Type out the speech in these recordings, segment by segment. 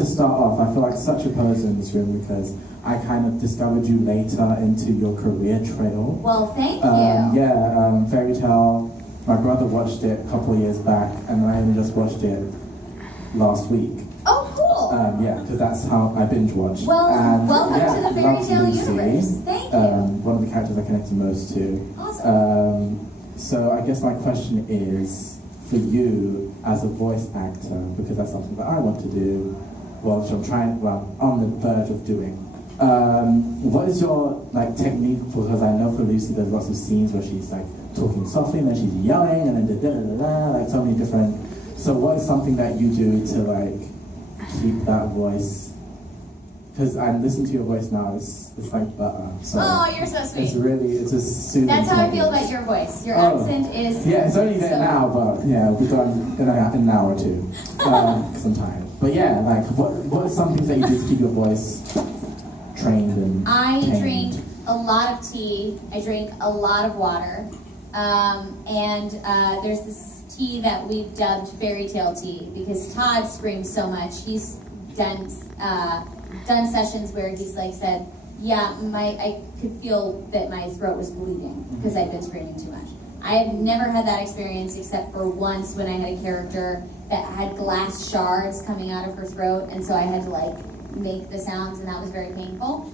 to start off, I feel like such a person in this room because I kind of discovered you later into your career trail. Well, thank you. Yeah, Fairy Tale. My brother watched it a couple of years back, and I only just watched it last week. Oh, cool. Yeah, because that's how I binge watch. Well, and, welcome to the Fairy Tale Lucy, universe. Thank you. One of the characters I connect the most to. Awesome. So I guess my question is, for you as a voice actor, because that's something that I want to do, well, which I'm on the verge of doing. What is your technique? Because I know for Lucy, there's lots of scenes where she's talking softly and then she's yelling and then da-da-da-da-da, so many different. So what is something that you do to keep that voice? Because I listen to your voice now, it's like butter. So oh, you're so sweet. It's just soothing. That's how I feel about your voice. Your accent is. Yeah, it's only there now, but yeah, it'll be done in an hour or two. Because I'm tired. But yeah, what are some things that you do to keep your voice trained and I tamed? drink a lot of tea. I drink a lot of water. And there's this tea that we've dubbed fairy tale tea because Todd screams so much. He's done sessions where he's said, yeah, I could feel that my throat was bleeding because I'd been screaming too much. I have never had that experience except for once when I had a character that had glass shards coming out of her throat, and so I had to make the sounds, and that was very painful.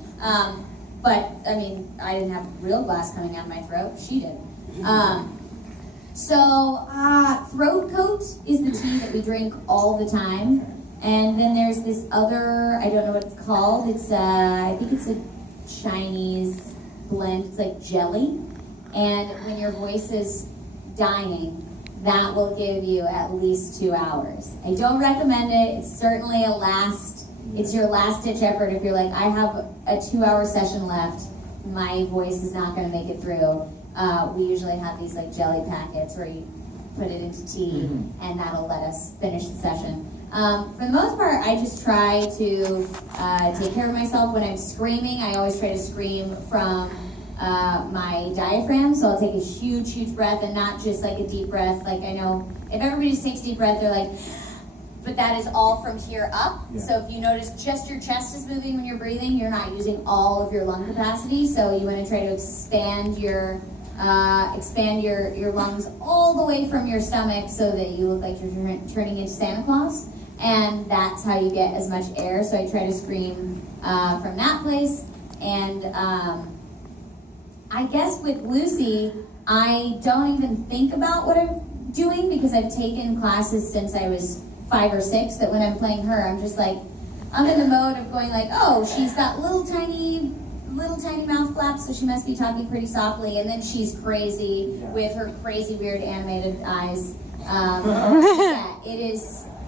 But I mean, I didn't have real glass coming out of my throat. She did. Throat coat is the tea that we drink all the time. And then there's this other, I don't know what it's called. It's I think it's a Chinese blend. It's like jelly. And when your voice is dying, that will give you at least 2 hours. I don't recommend it. It's certainly it's your last ditch effort. If you're like, I have a 2-hour session left, my voice is not going to make it through. We usually have these jelly packets where you put it into tea, and that'll let us finish the session. For the most part, I just try to take care of myself. When I'm screaming, I always try to scream from my diaphragm, so I'll take a huge, huge breath and not just a deep breath. I know if everybody just takes a deep breath, they're but that is all from here up. Yeah. So if you notice just your chest is moving when you're breathing, you're not using all of your lung capacity, so you want to try to expand your lungs all the way from your stomach so that you look like you're turning into Santa Claus. And that's how you get as much air. So I try to scream from that place. And I guess with Lucy, I don't even think about what I'm doing because I've taken classes since I was 5 or 6, that when I'm playing her, I'm just I'm in the mode of going oh, she's got little tiny mouth flaps, so she must be talking pretty softly, and then she's crazy with her crazy weird animated eyes.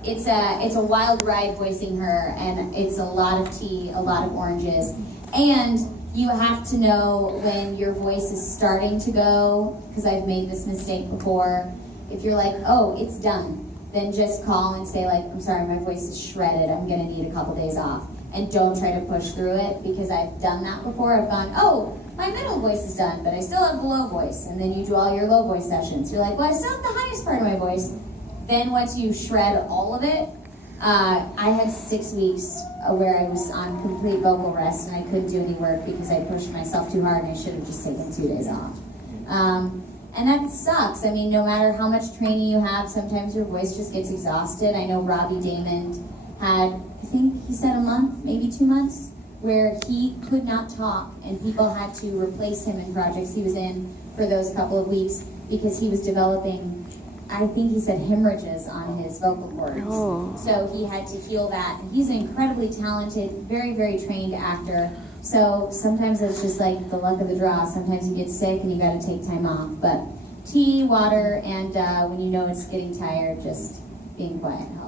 It's a wild ride voicing her, and it's a lot of tea, a lot of oranges, and you have to know when your voice is starting to go, because I've made this mistake before. If you're oh, it's done, then just call and say I'm sorry, my voice is shredded, I'm gonna need a couple days off. And don't try to push through it, because I've done that before. I've gone, oh, my middle voice is done, but I still have the low voice. And then you do all your low voice sessions. You're well, I still have the highest part of my voice. Then once you shred all of it, I had 6 weeks where I was on complete vocal rest and I couldn't do any work because I pushed myself too hard and I should have just taken 2 days off. And that sucks. I mean, no matter how much training you have, sometimes your voice just gets exhausted. I know Robbie Damon had, I think he said a month, maybe 2 months, where he could not talk and people had to replace him in projects he was in for those couple of weeks because he was developing, I think he said, hemorrhages on his vocal cords. Oh. So he had to heal that. And he's an incredibly talented, very, very trained actor. So sometimes it's just the luck of the draw. Sometimes you get sick and you got to take time off. But tea, water, and when you know it's getting tired, just being quiet helps.